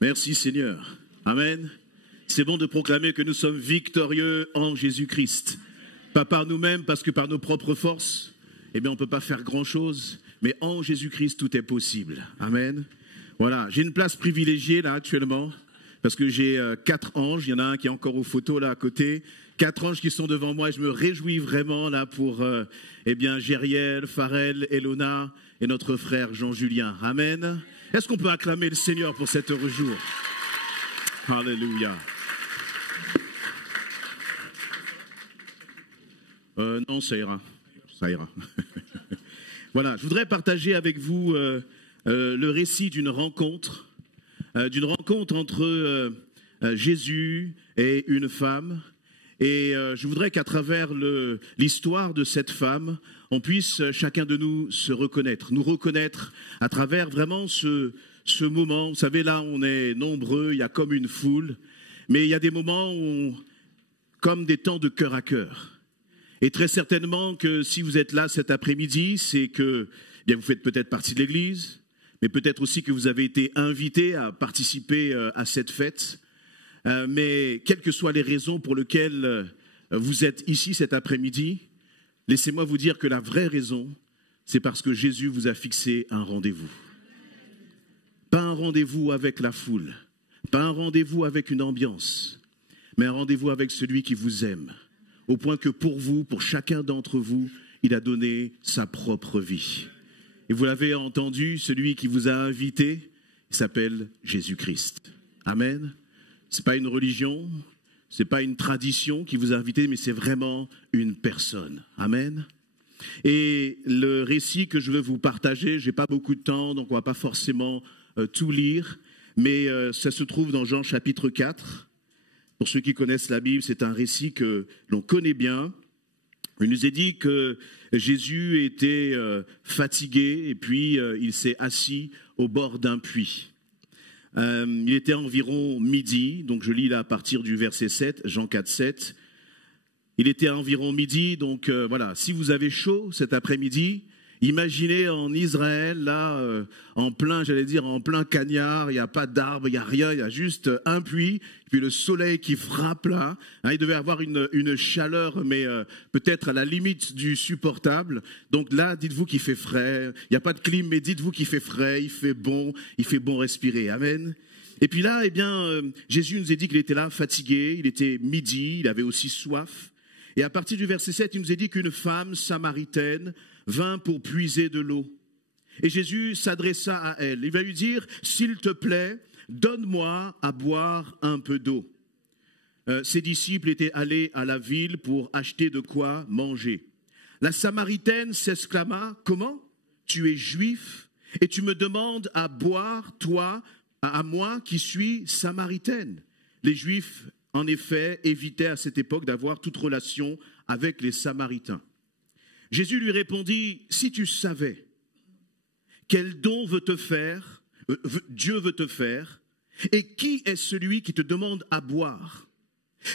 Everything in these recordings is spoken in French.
Merci Seigneur. Amen. C'est bon de proclamer que nous sommes victorieux en Jésus-Christ. Pas par nous-mêmes, parce que par nos propres forces, on ne peut pas faire grand-chose. Mais en Jésus-Christ, tout est possible. Amen. Voilà, j'ai une place privilégiée là actuellement, parce que j'ai 4 anges. Il y en a un qui est encore aux photos là à côté. 4 anges qui sont devant moi et je me réjouis vraiment là pour Gériel, Farel, Elona et notre frère Jean-Julien. Amen. Est-ce qu'on peut acclamer le Seigneur pour cet heureux jour? Alléluia. Non, ça ira. Ça ira. Voilà, je voudrais partager avec vous le récit d'une rencontre entre Jésus et une femme. Et je voudrais qu'à travers l'histoire de cette femme, on puisse chacun de nous se reconnaître, nous reconnaître à travers vraiment ce moment. Vous savez, là, on est nombreux, il y a comme une foule, mais il y a des moments comme des temps de cœur à cœur. Et très certainement que si vous êtes là cet après-midi, c'est que vous faites peut-être partie de l'Église, mais peut-être aussi que vous avez été invité à participer à cette fête. Mais quelles que soient les raisons pour lesquelles vous êtes ici cet après-midi, laissez-moi vous dire que la vraie raison, c'est parce que Jésus vous a fixé un rendez-vous. Pas un rendez-vous avec la foule, pas un rendez-vous avec une ambiance, mais un rendez-vous avec celui qui vous aime, au point que pour vous, pour chacun d'entre vous, il a donné sa propre vie. Et vous l'avez entendu, celui qui vous a invité, il s'appelle Jésus-Christ. Amen. Ce n'est pas une religion, ce n'est pas une tradition qui vous a invité, mais c'est vraiment une personne. Amen. Et le récit que je veux vous partager, je n'ai pas beaucoup de temps, donc on ne va pas forcément tout lire, mais ça se trouve dans Jean chapitre 4. Pour ceux qui connaissent la Bible, c'est un récit que l'on connaît bien. Il nous est dit que Jésus était fatigué et puis il s'est assis au bord d'un puits. Il était environ midi, donc je lis là à partir du verset 7, Jean 4, 7. Il était environ midi, donc voilà, si vous avez chaud cet après-midi, imaginez en Israël, là, en plein cagnard, il n'y a pas d'arbre, il n'y a rien, il y a juste un puits, puis le soleil qui frappe là. Hein, il devait avoir une chaleur, mais peut-être à la limite du supportable. Donc là, dites-vous qu'il fait frais, il n'y a pas de clim, mais dites-vous qu'il fait frais, il fait bon respirer. Amen. Et puis là, Jésus nous a dit qu'il était là, fatigué, il était midi, il avait aussi soif. Et à partir du verset 7, il nous a dit qu'une femme samaritaine vint pour puiser de l'eau. Et Jésus s'adressa à elle. Il va lui dire, « S'il te plaît, donne-moi à boire un peu d'eau. » Ses disciples étaient allés à la ville pour acheter de quoi manger. La Samaritaine s'exclama, « Comment? Tu es juif et tu me demandes à boire, toi, à moi qui suis samaritaine. » Les Juifs, en effet, évitaient à cette époque d'avoir toute relation avec les Samaritains. Jésus lui répondit, « Si tu savais quel don Dieu veut te faire, et qui est celui qui te demande à boire?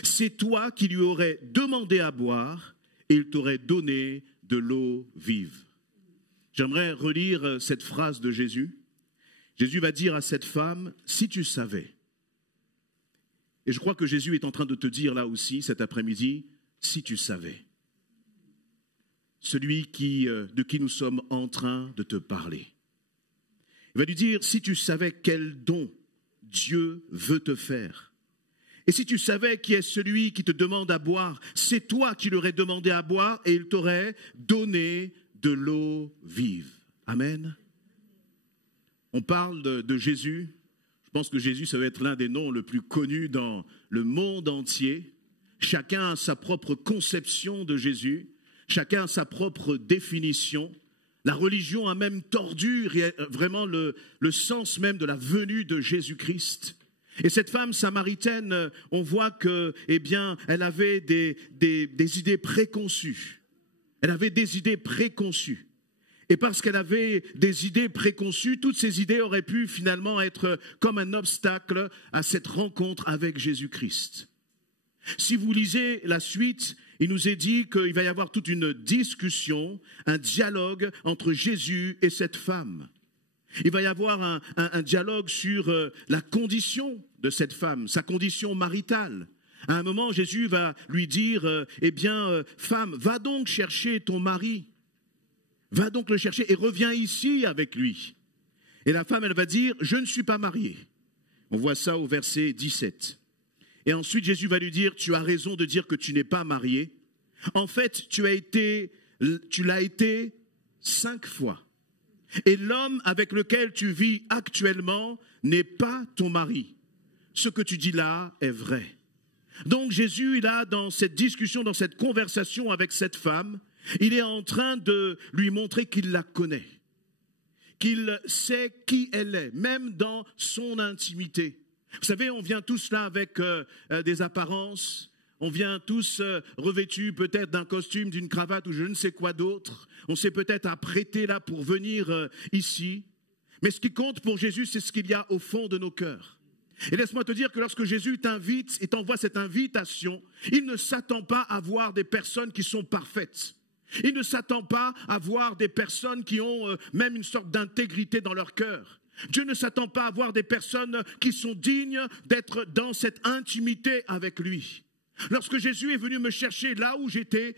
C'est toi qui lui aurais demandé à boire, et il t'aurait donné de l'eau vive. » J'aimerais relire cette phrase de Jésus. Jésus va dire à cette femme, « Si tu savais ». Et je crois que Jésus est en train de te dire là aussi, cet après-midi, « Si tu savais ». Celui de qui nous sommes en train de te parler. Il va lui dire, si tu savais quel don Dieu veut te faire, et si tu savais qui est celui qui te demande à boire, c'est toi qui lui aurais demandé à boire et il t'aurait donné de l'eau vive. Amen. On parle de Jésus. Je pense que Jésus, ça va être l'un des noms le plus connus dans le monde entier. Chacun a sa propre conception de Jésus. Chacun a sa propre définition. La religion a même tordu vraiment le sens même de la venue de Jésus-Christ. Et cette femme samaritaine, on voit que, elle avait des idées préconçues. Elle avait des idées préconçues. Et parce qu'elle avait des idées préconçues, toutes ces idées auraient pu finalement être comme un obstacle à cette rencontre avec Jésus-Christ. Si vous lisez la suite, il nous est dit qu'il va y avoir toute une discussion, un dialogue entre Jésus et cette femme. Il va y avoir un dialogue sur la condition de cette femme, sa condition maritale. À un moment, Jésus va lui dire, femme, va donc chercher ton mari. Va donc le chercher et reviens ici avec lui. Et la femme, elle va dire, je ne suis pas mariée. On voit ça au verset 17. Et ensuite, Jésus va lui dire, tu as raison de dire que tu n'es pas mariée. En fait, tu l'as été 5 fois. Et l'homme avec lequel tu vis actuellement n'est pas ton mari. Ce que tu dis là est vrai. Donc Jésus, il a dans cette discussion, dans cette conversation avec cette femme, il est en train de lui montrer qu'il la connaît, qu'il sait qui elle est, même dans son intimité. Vous savez, on vient tous là avec des apparences. On vient tous revêtus peut-être d'un costume, d'une cravate ou je ne sais quoi d'autre. On s'est peut-être apprêté là pour venir ici. Mais ce qui compte pour Jésus, c'est ce qu'il y a au fond de nos cœurs. Et laisse-moi te dire que lorsque Jésus t'invite et t'envoie cette invitation, il ne s'attend pas à voir des personnes qui sont parfaites. Il ne s'attend pas à voir des personnes qui ont même une sorte d'intégrité dans leur cœur. Dieu ne s'attend pas à voir des personnes qui sont dignes d'être dans cette intimité avec lui. Lorsque Jésus est venu me chercher là où j'étais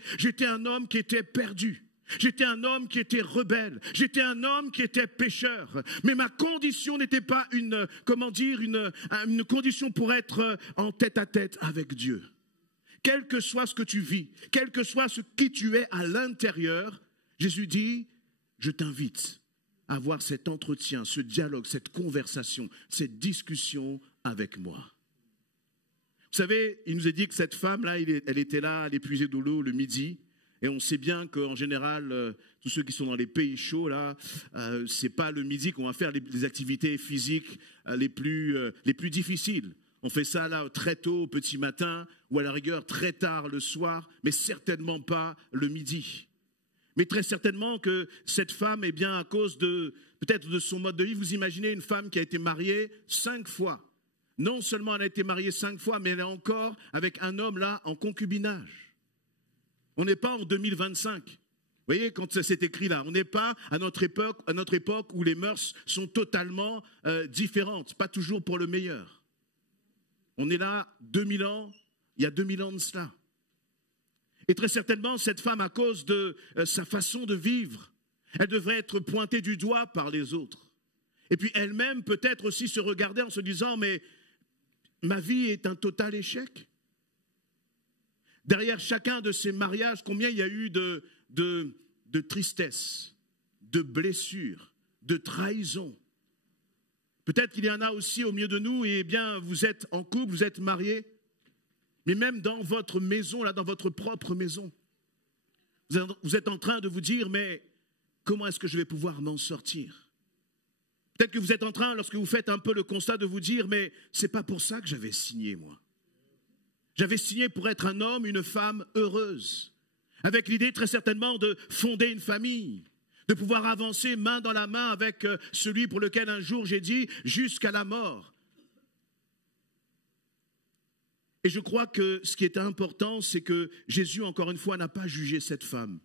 un homme qui était perdu. J'étais un homme qui était rebelle. J'étais un homme qui était pécheur. Mais ma condition n'était pas une condition pour être en tête-à-tête avec Dieu. Quel que soit ce que tu vis, quel que soit qui tu es à l'intérieur, Jésus dit, je t'invite à avoir cet entretien, ce dialogue, cette conversation, cette discussion avec moi. Vous savez, il nous est dit que cette femme-là, elle était là, elle est puisée de l'eau le midi. Et on sait bien qu'en général, tous ceux qui sont dans les pays chauds, là, c'est pas le midi qu'on va faire les activités physiques les plus difficiles. On fait ça là très tôt, au petit matin, ou à la rigueur très tard le soir, mais certainement pas le midi. Mais très certainement que cette femme, eh bien, à cause peut-être de son mode de vie, vous imaginez une femme qui a été mariée 5 fois. Non seulement elle a été mariée 5 fois, mais elle est encore avec un homme là en concubinage. On n'est pas en 2025. Vous voyez, quand c'est écrit là, on n'est pas à notre époque où les mœurs sont totalement différentes, pas toujours pour le meilleur. On est là 2000 ans, il y a 2000 ans de cela. Et très certainement, cette femme, à cause de sa façon de vivre, elle devrait être pointée du doigt par les autres. Et puis elle-même peut-être aussi se regarder en se disant, mais ma vie est un total échec. Derrière chacun de ces mariages, combien il y a eu de tristesse, de blessures, de trahison. Peut-être qu'il y en a aussi au milieu de nous, et bien vous êtes en couple, vous êtes mariés, mais même dans votre maison, là, dans votre propre maison, vous êtes en train de vous dire, mais comment est-ce que je vais pouvoir m'en sortir? Peut-être que vous êtes en train, lorsque vous faites un peu le constat, de vous dire, mais c'est pas pour ça que j'avais signé, moi. J'avais signé pour être un homme, une femme heureuse, avec l'idée très certainement de fonder une famille, de pouvoir avancer main dans la main avec celui pour lequel un jour j'ai dit jusqu'à la mort. Et je crois que ce qui est important, c'est que Jésus, encore une fois, n'a pas jugé cette femme.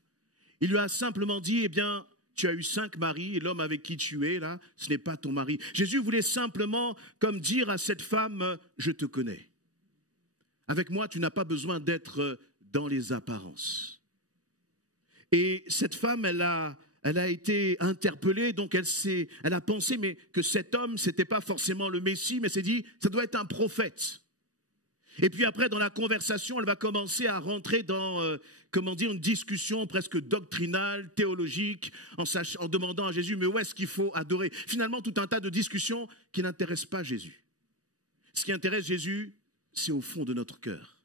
Il lui a simplement dit, eh bien, tu as eu 5 maris et l'homme avec qui tu es là, ce n'est pas ton mari. Jésus voulait simplement comme dire à cette femme, je te connais. Avec moi, tu n'as pas besoin d'être dans les apparences. Et cette femme, elle a été interpellée, donc elle a pensé mais que cet homme, ce n'était pas forcément le Messie, mais s'est dit, ça doit être un prophète. Et puis après, dans la conversation, elle va commencer à rentrer dans, une discussion presque doctrinale, théologique, en demandant à Jésus, mais où est-ce qu'il faut adorer? Finalement, tout un tas de discussions qui n'intéressent pas Jésus. Ce qui intéresse Jésus, c'est au fond de notre cœur.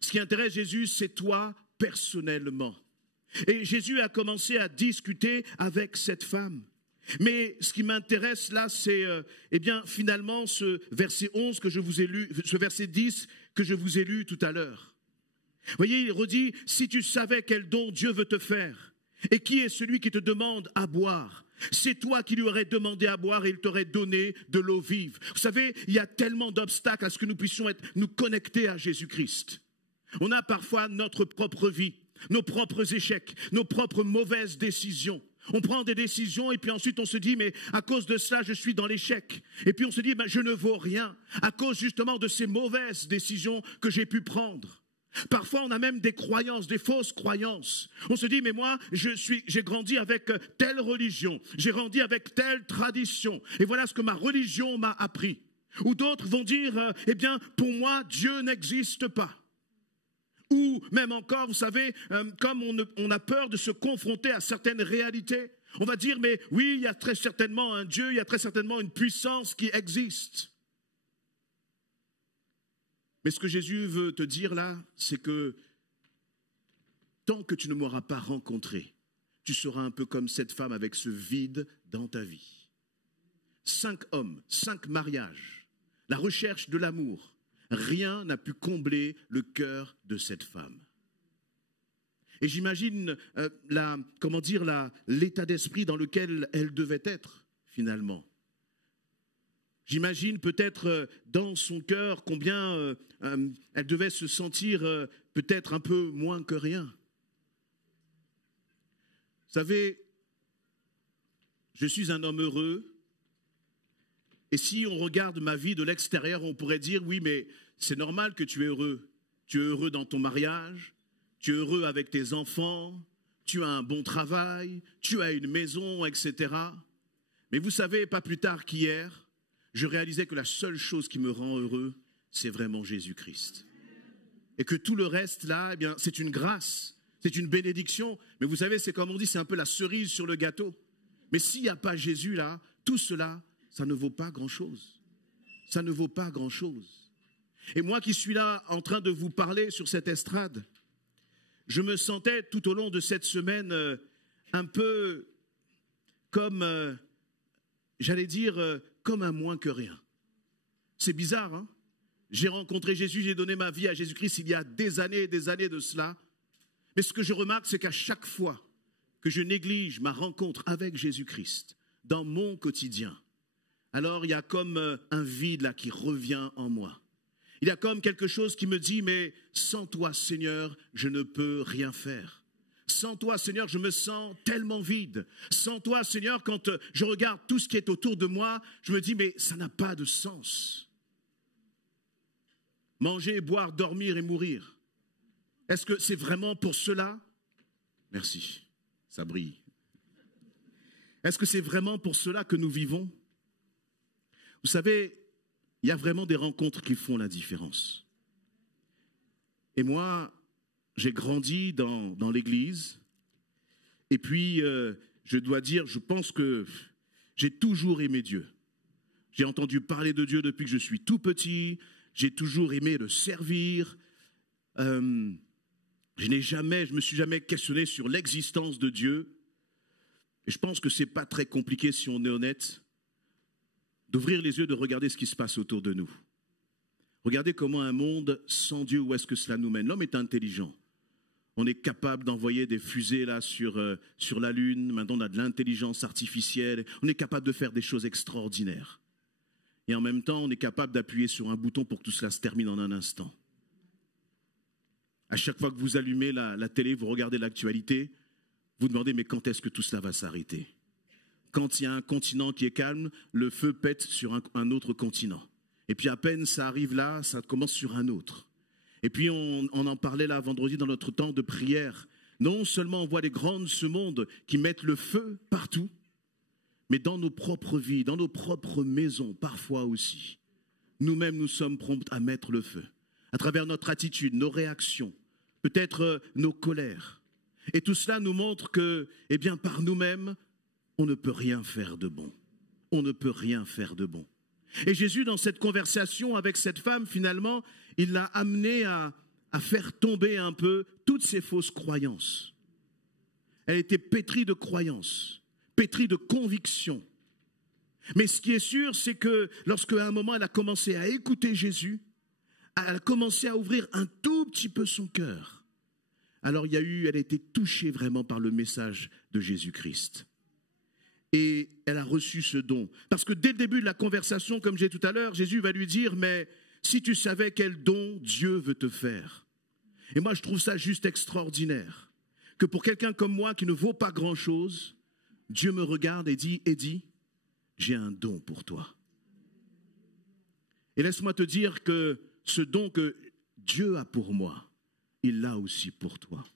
Ce qui intéresse Jésus, c'est toi personnellement. Et Jésus a commencé à discuter avec cette femme. Mais ce qui m'intéresse là, c'est finalement ce verset 11 que je vous ai lu, ce verset 10 que je vous ai lu tout à l'heure. Vous voyez, il redit, si tu savais quel don Dieu veut te faire, et qui est celui qui te demande à boire, c'est toi qui lui aurais demandé à boire et il t'aurait donné de l'eau vive. Vous savez, il y a tellement d'obstacles à ce que nous puissions nous connecter à Jésus-Christ. On a parfois notre propre vie, nos propres échecs, nos propres mauvaises décisions. On prend des décisions et puis ensuite on se dit, mais à cause de cela, je suis dans l'échec. Et puis on se dit, je ne vaux rien à cause justement de ces mauvaises décisions que j'ai pu prendre. Parfois, on a même des croyances, des fausses croyances. On se dit, mais moi, j'ai grandi avec telle religion, j'ai grandi avec telle tradition, et voilà ce que ma religion m'a appris. Ou d'autres vont dire, eh bien, pour moi, Dieu n'existe pas. Ou même encore, vous savez, comme on a peur de se confronter à certaines réalités, on va dire, mais oui, il y a très certainement un Dieu, il y a très certainement une puissance qui existe. Mais ce que Jésus veut te dire là, c'est que tant que tu ne m'auras pas rencontré, tu seras un peu comme cette femme avec ce vide dans ta vie. 5 hommes, 5 mariages, la recherche de l'amour. Rien n'a pu combler le cœur de cette femme. Et j'imagine l'état d'esprit dans lequel elle devait être, finalement. J'imagine peut-être dans son cœur combien elle devait se sentir peut-être un peu moins que rien. Vous savez, je suis un homme heureux. Et si on regarde ma vie de l'extérieur, on pourrait dire, oui, mais c'est normal que tu es heureux. Tu es heureux dans ton mariage, tu es heureux avec tes enfants, tu as un bon travail, tu as une maison, etc. Mais vous savez, pas plus tard qu'hier, je réalisais que la seule chose qui me rend heureux, c'est vraiment Jésus-Christ. Et que tout le reste, là, eh bien, c'est une grâce, c'est une bénédiction. Mais vous savez, c'est comme on dit, c'est un peu la cerise sur le gâteau. Mais s'il n'y a pas Jésus, là, tout cela, ça ne vaut pas grand-chose. Ça ne vaut pas grand-chose. Et moi qui suis là en train de vous parler sur cette estrade, je me sentais tout au long de cette semaine un peu comme, j'allais dire, comme un moins que rien. C'est bizarre, hein? J'ai rencontré Jésus, j'ai donné ma vie à Jésus-Christ il y a des années et des années de cela. Mais ce que je remarque, c'est qu'à chaque fois que je néglige ma rencontre avec Jésus-Christ dans mon quotidien, alors il y a comme un vide là qui revient en moi. Il y a comme quelque chose qui me dit, mais sans toi, Seigneur, je ne peux rien faire. Sans toi, Seigneur, je me sens tellement vide. Sans toi, Seigneur, quand je regarde tout ce qui est autour de moi, je me dis, mais ça n'a pas de sens. Manger, boire, dormir et mourir. Est-ce que c'est vraiment pour cela? Merci, ça brille. Est-ce que c'est vraiment pour cela que nous vivons? Vous savez, il y a vraiment des rencontres qui font la différence. Et moi, j'ai grandi dans l'église. Et puis, je dois dire, je pense que j'ai toujours aimé Dieu. J'ai entendu parler de Dieu depuis que je suis tout petit. J'ai toujours aimé le servir. Je me suis jamais questionné sur l'existence de Dieu. Et je pense que ce n'est pas très compliqué si on est honnête, d'ouvrir les yeux, de regarder ce qui se passe autour de nous. Regardez comment un monde sans Dieu, où est-ce que cela nous mène. L'homme est intelligent. On est capable d'envoyer des fusées là sur la Lune. Maintenant, on a de l'intelligence artificielle. On est capable de faire des choses extraordinaires. Et en même temps, on est capable d'appuyer sur un bouton pour que tout cela se termine en un instant. À chaque fois que vous allumez la télé, vous regardez l'actualité, vous demandez, mais quand est-ce que tout cela va s'arrêter? Quand il y a un continent qui est calme, le feu pète sur un autre continent. Et puis à peine ça arrive là, ça commence sur un autre. Et puis on en parlait là vendredi dans notre temps de prière. Non seulement on voit les grands de ce monde qui mettent le feu partout, mais dans nos propres vies, dans nos propres maisons, parfois aussi. Nous-mêmes, nous sommes prompts à mettre le feu. À travers notre attitude, nos réactions, peut-être nos colères. Et tout cela nous montre que, eh bien, par nous-mêmes, on ne peut rien faire de bon. On ne peut rien faire de bon. Et Jésus, dans cette conversation avec cette femme, finalement, il l'a amenée à faire tomber un peu toutes ces fausses croyances. Elle était pétrie de croyances, pétrie de convictions. Mais ce qui est sûr, c'est que lorsqu'à un moment, elle a commencé à écouter Jésus, elle a commencé à ouvrir un tout petit peu son cœur. Alors elle a été touchée vraiment par le message de Jésus-Christ. Et elle a reçu ce don. Parce que dès le début de la conversation, comme j'ai dit tout à l'heure, Jésus va lui dire, mais si tu savais quel don Dieu veut te faire. Et moi, je trouve ça juste extraordinaire. Que pour quelqu'un comme moi qui ne vaut pas grand-chose, Dieu me regarde et dit, Eddie, j'ai un don pour toi. Et laisse-moi te dire que ce don que Dieu a pour moi, il l'a aussi pour toi.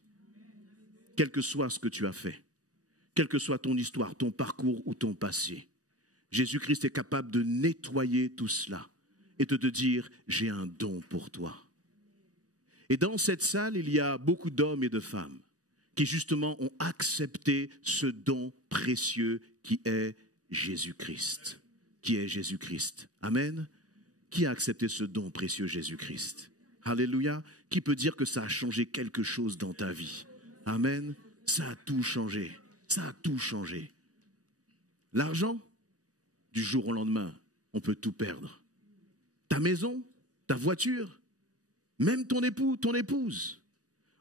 Quel que soit ce que tu as fait, quelle que soit ton histoire, ton parcours ou ton passé, Jésus-Christ est capable de nettoyer tout cela et de te dire, j'ai un don pour toi. Et dans cette salle, il y a beaucoup d'hommes et de femmes qui justement ont accepté ce don précieux qui est Jésus-Christ. Qui est Jésus-Christ. Amen. Qui a accepté ce don précieux Jésus-Christ? Alléluia. Qui peut dire que ça a changé quelque chose dans ta vie? Amen. Ça a tout changé. Ça a tout changé. L'argent, du jour au lendemain, on peut tout perdre. Ta maison, ta voiture, même ton époux, ton épouse.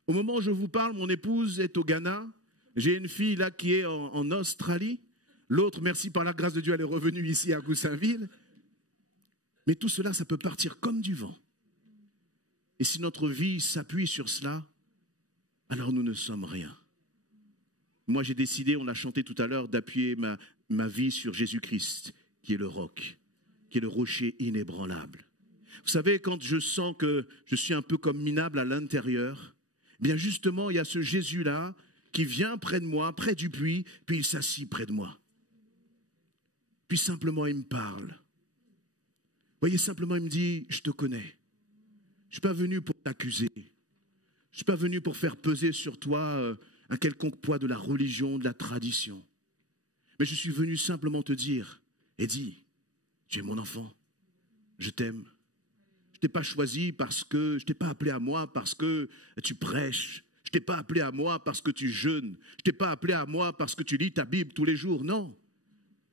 Au moment où je vous parle, mon épouse est au Ghana. J'ai une fille là qui est en Australie. L'autre, merci par la grâce de Dieu, elle est revenue ici à Goussainville. Mais tout cela, ça peut partir comme du vent. Et si notre vie s'appuie sur cela, alors nous ne sommes rien. Moi, j'ai décidé, on l'a chanté tout à l'heure, d'appuyer ma vie sur Jésus-Christ, qui est le roc, qui est le rocher inébranlable. Vous savez, quand je sens que je suis un peu comme minable à l'intérieur, bien justement, il y a ce Jésus-là qui vient près de moi, près du puits, puis il s'assit près de moi. Puis simplement, il me parle. Vous voyez, simplement, il me dit, je te connais. Je ne suis pas venu pour t'accuser. Je ne suis pas venu pour faire peser sur toi un quelconque poids de la religion, de la tradition. Mais je suis venu simplement te dire, Eddie, tu es mon enfant, je t'aime. Je ne t'ai pas choisi parce que, je ne t'ai pas appelé à moi parce que tu prêches. Je ne t'ai pas appelé à moi parce que tu jeûnes. Je ne t'ai pas appelé à moi parce que tu lis ta Bible tous les jours. Non,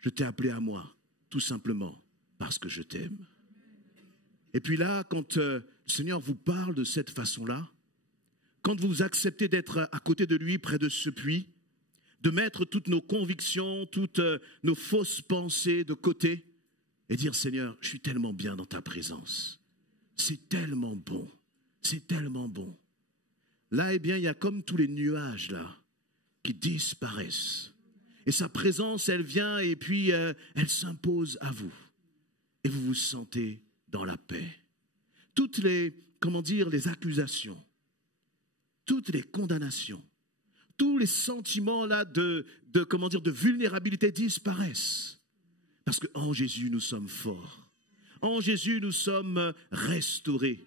je t'ai appelé à moi tout simplement parce que je t'aime. Et puis là, quand le Seigneur vous parle de cette façon-là, quand vous acceptez d'être à côté de lui, près de ce puits, de mettre toutes nos convictions, toutes nos fausses pensées de côté et dire, Seigneur, je suis tellement bien dans ta présence. C'est tellement bon, c'est tellement bon. Là, eh bien, il y a comme tous les nuages là qui disparaissent. Et sa présence, elle vient et puis elle s'impose à vous. Et vous vous sentez dans la paix. Toutes les, les accusations, toutes les condamnations, tous les sentiments là de vulnérabilité disparaissent. Parce qu'en Jésus, nous sommes forts. En Jésus, nous sommes restaurés.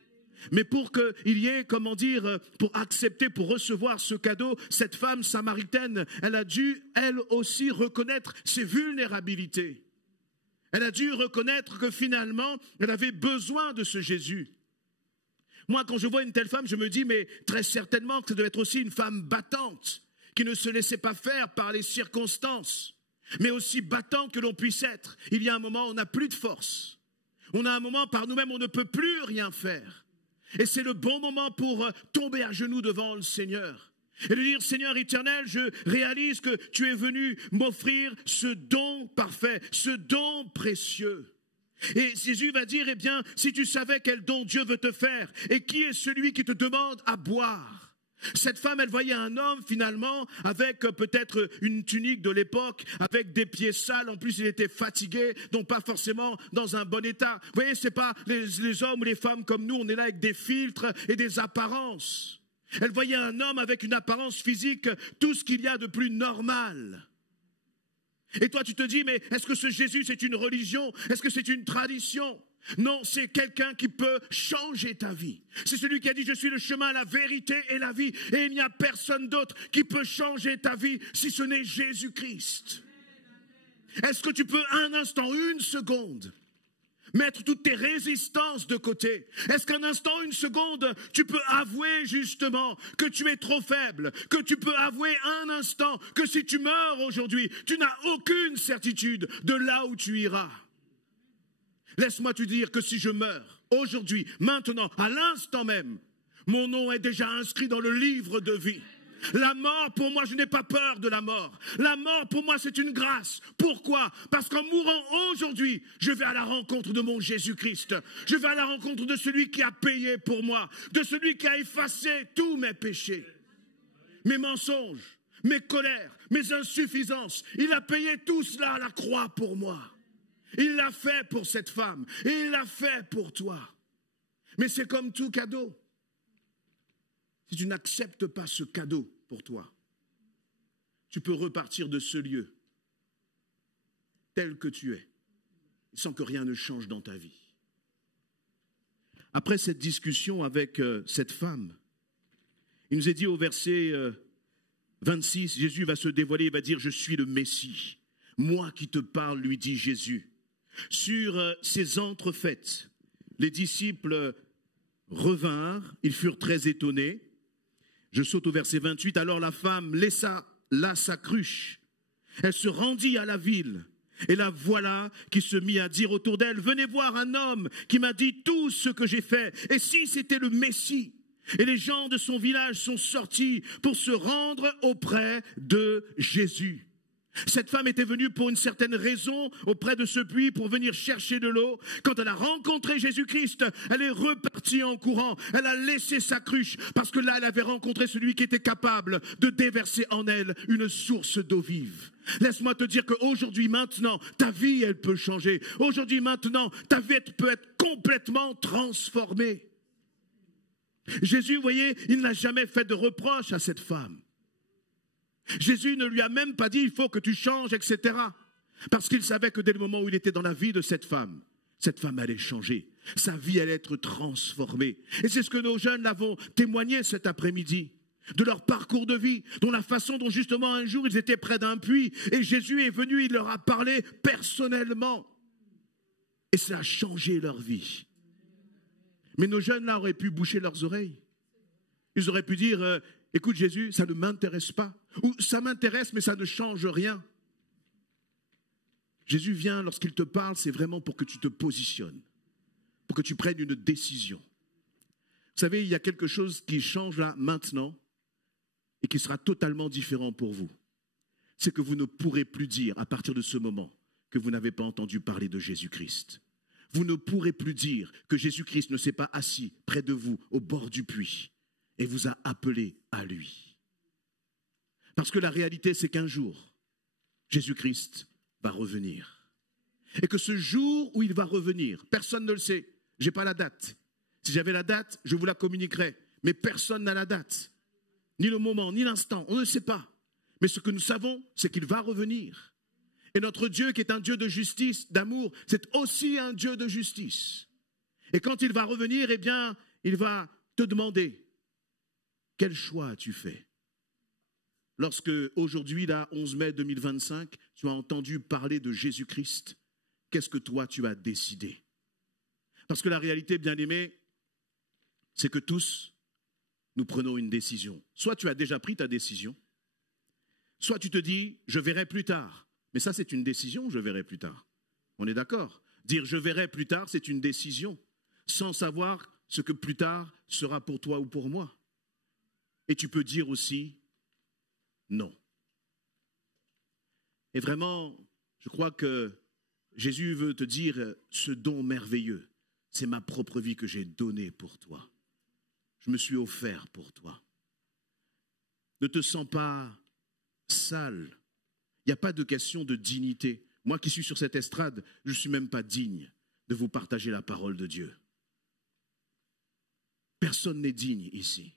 Mais pour qu'il y ait, pour accepter, pour recevoir ce cadeau, cette femme samaritaine, elle a dû, elle aussi, reconnaître ses vulnérabilités. Elle a dû reconnaître que finalement, elle avait besoin de ce Jésus. Moi, quand je vois une telle femme, je me dis, mais très certainement que ça doit être aussi une femme battante, qui ne se laissait pas faire par les circonstances, mais aussi battante que l'on puisse être. Il y a un moment où on n'a plus de force. On a un moment par nous-mêmes, on ne peut plus rien faire. Et c'est le bon moment pour tomber à genoux devant le Seigneur. Et de dire, Seigneur éternel, je réalise que tu es venu m'offrir ce don parfait, ce don précieux. Et Jésus va dire, eh bien, si tu savais quel don Dieu veut te faire, et qui est celui qui te demande à boire? Cette femme, elle voyait un homme finalement avec peut-être une tunique de l'époque, avec des pieds sales, en plus il était fatigué, donc pas forcément dans un bon état. Vous voyez, c'est pas les hommes ou les femmes comme nous, on est là avec des filtres et des apparences. Elle voyait un homme avec une apparence physique, tout ce qu'il y a de plus normal. Et toi tu te dis, mais est-ce que ce Jésus c'est une religion? Est-ce que c'est une tradition? Non, c'est quelqu'un qui peut changer ta vie. C'est celui qui a dit, je suis le chemin, la vérité et la vie. Et il n'y a personne d'autre qui peut changer ta vie si ce n'est Jésus-Christ. Est-ce que tu peux un instant, une seconde, mettre toutes tes résistances de côté? Est-ce qu'un instant, une seconde, tu peux avouer justement que tu es trop faible? Que tu peux avouer un instant que si tu meurs aujourd'hui, tu n'as aucune certitude de là où tu iras? Laisse-moi te dire que si je meurs aujourd'hui, maintenant, à l'instant même, mon nom est déjà inscrit dans le livre de vie. La mort, pour moi, je n'ai pas peur de la mort. La mort, pour moi, c'est une grâce. Pourquoi? Parce qu'en mourant aujourd'hui, je vais à la rencontre de mon Jésus-Christ. Je vais à la rencontre de celui qui a payé pour moi, de celui qui a effacé tous mes péchés, mes mensonges, mes colères, mes insuffisances. Il a payé tout cela à la croix pour moi. Il l'a fait pour cette femme et il l'a fait pour toi. Mais c'est comme tout cadeau. Si tu n'acceptes pas ce cadeau pour toi, tu peux repartir de ce lieu tel que tu es, sans que rien ne change dans ta vie. Après cette discussion avec cette femme, il nous est dit au verset 26, Jésus va se dévoiler, il va dire « Je suis le Messie ». Moi qui te parle, lui dit Jésus. Sur ces entrefaites, les disciples revinrent, ils furent très étonnés. Je saute au verset 28, alors la femme laissa là sa cruche. Elle se rendit à la ville. Et la voilà qui se mit à dire autour d'elle, venez voir un homme qui m'a dit tout ce que j'ai fait. Et si c'était le Messie? Et les gens de son village sont sortis pour se rendre auprès de Jésus. Cette femme était venue pour une certaine raison auprès de ce puits pour venir chercher de l'eau. Quand elle a rencontré Jésus-Christ, elle est repartie en courant. Elle a laissé sa cruche parce que là, elle avait rencontré celui qui était capable de déverser en elle une source d'eau vive. Laisse-moi te dire qu'aujourd'hui, maintenant, ta vie, elle peut changer. Aujourd'hui, maintenant, ta vie peut être complètement transformée. Jésus, vous voyez, il n'a jamais fait de reproche à cette femme. Jésus ne lui a même pas dit, il faut que tu changes, etc. Parce qu'il savait que dès le moment où il était dans la vie de cette femme allait changer. Sa vie allait être transformée. Et c'est ce que nos jeunes l'avons témoigné cet après-midi. De leur parcours de vie, dont la façon dont justement un jour ils étaient près d'un puits et Jésus est venu, il leur a parlé personnellement. Et ça a changé leur vie. Mais nos jeunes là auraient pu boucher leurs oreilles. Ils auraient pu dire, écoute Jésus, ça ne m'intéresse pas. Ou ça m'intéresse mais ça ne change rien. Jésus vient lorsqu'il te parle, c'est vraiment pour que tu te positionnes. Pour que tu prennes une décision. Vous savez, il y a quelque chose qui change là maintenant et qui sera totalement différent pour vous. C'est que vous ne pourrez plus dire à partir de ce moment que vous n'avez pas entendu parler de Jésus-Christ. Vous ne pourrez plus dire que Jésus-Christ ne s'est pas assis près de vous au bord du puits et vous a appelé à lui. Parce que la réalité, c'est qu'un jour, Jésus-Christ va revenir. Et que ce jour où il va revenir, personne ne le sait. Je n'ai pas la date. Si j'avais la date, je vous la communiquerais. Mais personne n'a la date. Ni le moment, ni l'instant. On ne sait pas. Mais ce que nous savons, c'est qu'il va revenir. Et notre Dieu, qui est un Dieu de justice, d'amour, c'est aussi un Dieu de justice. Et quand il va revenir, eh bien, il va te demander, quel choix as-tu fait? Lorsque, aujourd'hui, là, 11 mai 2025, tu as entendu parler de Jésus-Christ, qu'est-ce que toi, tu as décidé? Parce que la réalité, bien-aimé, c'est que tous, nous prenons une décision. Soit tu as déjà pris ta décision, soit tu te dis, je verrai plus tard. Mais ça, c'est une décision, je verrai plus tard. On est d'accord? Dire je verrai plus tard, c'est une décision, sans savoir ce que plus tard sera pour toi ou pour moi. Et tu peux dire aussi non. Et vraiment, je crois que Jésus veut te dire ce don merveilleux. C'est ma propre vie que j'ai donnée pour toi. Je me suis offert pour toi. Ne te sens pas sale. Il n'y a pas de question de dignité. Moi qui suis sur cette estrade, je ne suis même pas digne de vous partager la parole de Dieu. Personne n'est digne ici.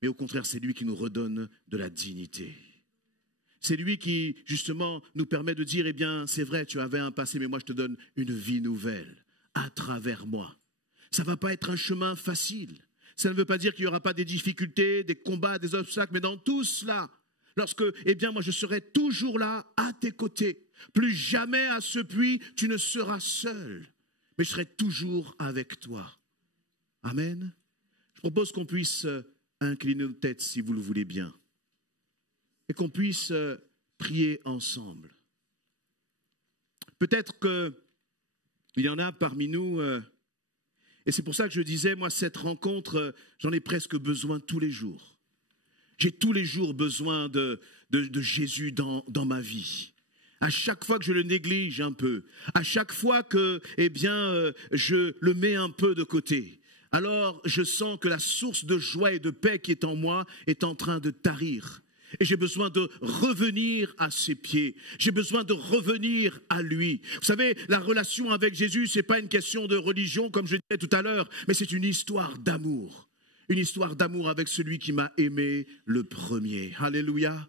Mais au contraire, c'est lui qui nous redonne de la dignité. C'est lui qui, justement, nous permet de dire, eh bien, c'est vrai, tu avais un passé, mais moi je te donne une vie nouvelle à travers moi. Ça ne va pas être un chemin facile. Ça ne veut pas dire qu'il n'y aura pas des difficultés, des combats, des obstacles, mais dans tout cela, lorsque, eh bien, moi je serai toujours là, à tes côtés. Plus jamais à ce puits, tu ne seras seul, mais je serai toujours avec toi. Amen. Je propose qu'on puisse incliner nos têtes, si vous le voulez bien, et qu'on puisse prier ensemble. Peut-être qu'il y en a parmi nous, et c'est pour ça que je disais, moi, cette rencontre, j'en ai presque besoin tous les jours. J'ai tous les jours besoin de Jésus dans ma vie. À chaque fois que je le néglige un peu, à chaque fois que, eh bien, je le mets un peu de côté, alors je sens que la source de joie et de paix qui est en moi est en train de tarir. Et j'ai besoin de revenir à ses pieds. J'ai besoin de revenir à lui. Vous savez, la relation avec Jésus, ce n'est pas une question de religion, comme je disais tout à l'heure, mais c'est une histoire d'amour. Une histoire d'amour avec celui qui m'a aimé le premier. Alléluia.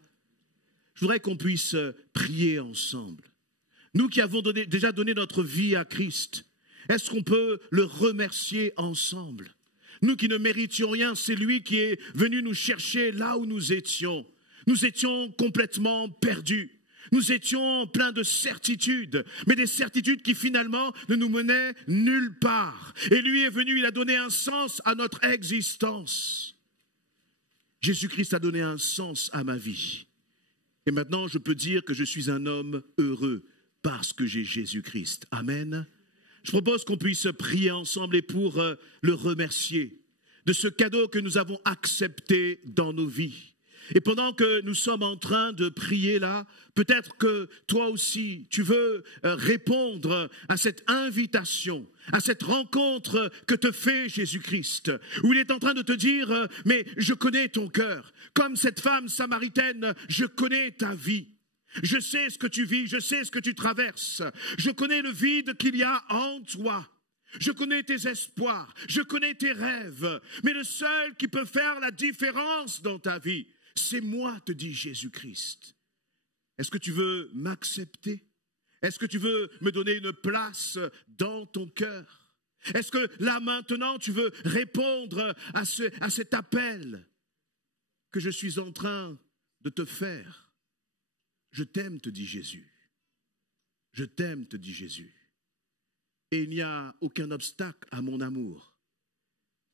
Je voudrais qu'on puisse prier ensemble. Nous qui avons déjà donné notre vie à Christ, est-ce qu'on peut le remercier ensemble? Nous qui ne méritions rien, c'est lui qui est venu nous chercher là où nous étions. Nous étions complètement perdus. Nous étions pleins de certitudes, mais des certitudes qui finalement ne nous menaient nulle part. Et lui est venu, il a donné un sens à notre existence. Jésus-Christ a donné un sens à ma vie. Et maintenant, je peux dire que je suis un homme heureux parce que j'ai Jésus-Christ. Amen. Je propose qu'on puisse prier ensemble et pour le remercier de ce cadeau que nous avons accepté dans nos vies. Et pendant que nous sommes en train de prier là, peut-être que toi aussi, tu veux répondre à cette invitation, à cette rencontre que te fait Jésus-Christ, où il est en train de te dire, mais je connais ton cœur. Comme cette femme samaritaine, je connais ta vie. Je sais ce que tu vis, je sais ce que tu traverses. Je connais le vide qu'il y a en toi. Je connais tes espoirs, je connais tes rêves. Mais le seul qui peut faire la différence dans ta vie, c'est moi, te dit Jésus-Christ. Est-ce que tu veux m'accepter? Est-ce que tu veux me donner une place dans ton cœur? Est-ce que là maintenant tu veux répondre à cet appel que je suis en train de te faire? Je t'aime, te dit Jésus. Je t'aime, te dit Jésus. Et il n'y a aucun obstacle à mon amour,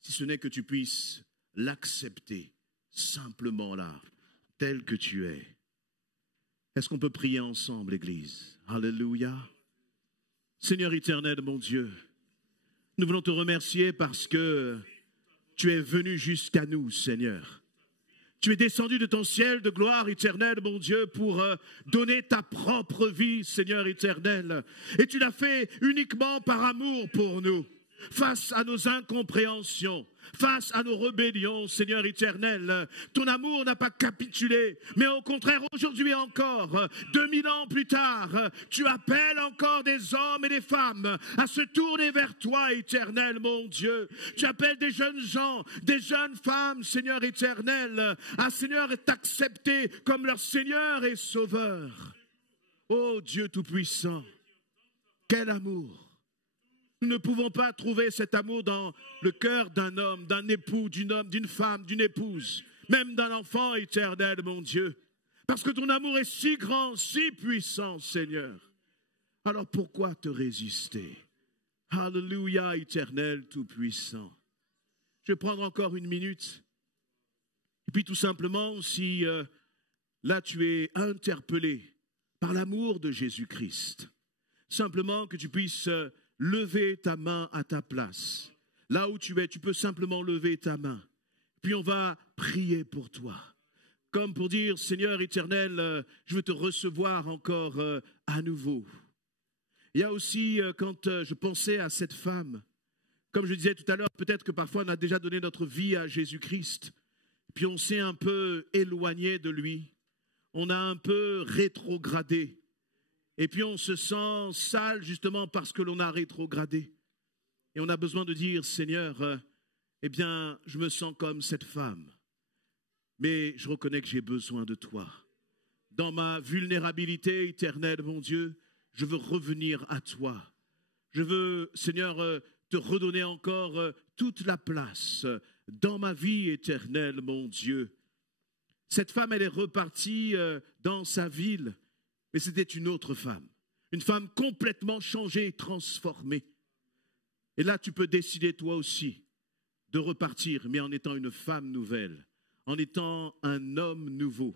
si ce n'est que tu puisses l'accepter simplement là, tel que tu es. Est-ce qu'on peut prier ensemble, l'Église? Alléluia. Seigneur éternel, mon Dieu, nous voulons te remercier parce que tu es venu jusqu'à nous, Seigneur. Tu es descendu de ton ciel de gloire éternelle, mon Dieu, pour donner ta propre vie, Seigneur éternel. Et tu l'as fait uniquement par amour pour nous. Face à nos incompréhensions, face à nos rébellions, Seigneur éternel, ton amour n'a pas capitulé, mais au contraire, aujourd'hui encore, 2000 ans plus tard, tu appelles encore des hommes et des femmes à se tourner vers toi, éternel, mon Dieu. Tu appelles des jeunes gens, des jeunes femmes, Seigneur éternel, à, Seigneur, t'accepter comme leur Seigneur et Sauveur. Ô Dieu Tout-Puissant, quel amour! Nous ne pouvons pas trouver cet amour dans le cœur d'un homme, d'un époux, d'une homme, d'une femme, d'une épouse, même d'un enfant éternel, mon Dieu. Parce que ton amour est si grand, si puissant, Seigneur. Alors pourquoi te résister? Alléluia, éternel, tout-puissant. Je vais prendre encore une minute. Et puis tout simplement, si là tu es interpellé par l'amour de Jésus-Christ, simplement que tu puisses lever ta main à ta place. Là où tu es, tu peux simplement lever ta main. Puis on va prier pour toi. Comme pour dire, Seigneur éternel, je veux te recevoir encore à nouveau. Il y a aussi, quand je pensais à cette femme, comme je disais tout à l'heure, peut-être que parfois on a déjà donné notre vie à Jésus-Christ, puis on s'est un peu éloigné de lui, on a un peu rétrogradé. Et puis on se sent sale justement parce que l'on a rétrogradé. Et on a besoin de dire, Seigneur, eh bien, je me sens comme cette femme. Mais je reconnais que j'ai besoin de toi. Dans ma vulnérabilité éternelle, mon Dieu, je veux revenir à toi. Je veux, Seigneur, te redonner encore toute la place dans ma vie éternelle, mon Dieu. Cette femme, elle est repartie dans sa ville. Mais c'était une autre femme, une femme complètement changée et transformée. Et là, tu peux décider toi aussi de repartir, mais en étant une femme nouvelle, en étant un homme nouveau,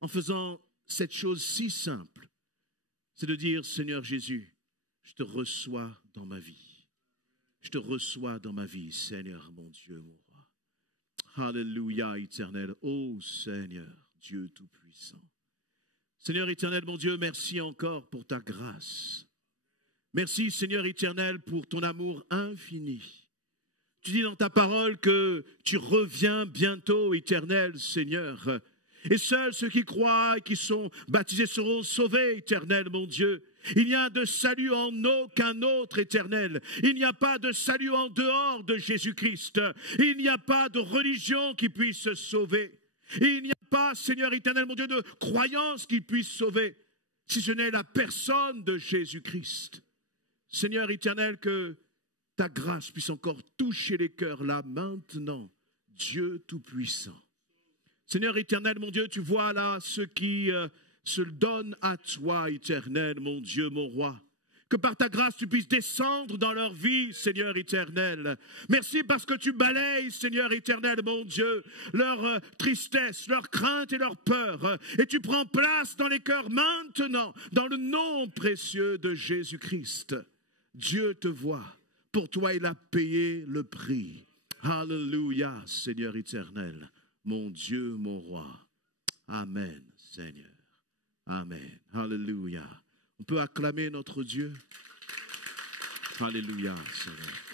en faisant cette chose si simple, c'est de dire, Seigneur Jésus, je te reçois dans ma vie. Je te reçois dans ma vie, Seigneur, mon Dieu, mon roi. Alléluia, éternel. Ô Seigneur, Dieu Tout-Puissant. Seigneur éternel, mon Dieu, merci encore pour ta grâce. Merci, Seigneur éternel, pour ton amour infini. Tu dis dans ta parole que tu reviens bientôt, éternel Seigneur. Et seuls ceux qui croient et qui sont baptisés seront sauvés, Éternel, mon Dieu. Il n'y a de salut en aucun autre, Éternel. Il n'y a pas de salut en dehors de Jésus-Christ. Il n'y a pas de religion qui puisse sauver. Il n'y a pas, Seigneur éternel, mon Dieu, de croyance qui puisse sauver, si ce n'est la personne de Jésus-Christ. Seigneur éternel, que ta grâce puisse encore toucher les cœurs là maintenant, Dieu Tout-Puissant. Seigneur éternel, mon Dieu, tu vois là ceux qui se donnent à toi, éternel, mon Dieu, mon roi. Que par ta grâce, tu puisses descendre dans leur vie, Seigneur éternel. Merci parce que tu balayes, Seigneur éternel, mon Dieu, leur tristesse, leur crainte et leur peur. Et tu prends place dans les cœurs maintenant, dans le nom précieux de Jésus-Christ. Dieu te voit. Pour toi, il a payé le prix. Alléluia, Seigneur éternel, mon Dieu, mon roi. Amen, Seigneur. Amen. Alléluia. On peut acclamer notre Dieu. Alléluia, Seigneur.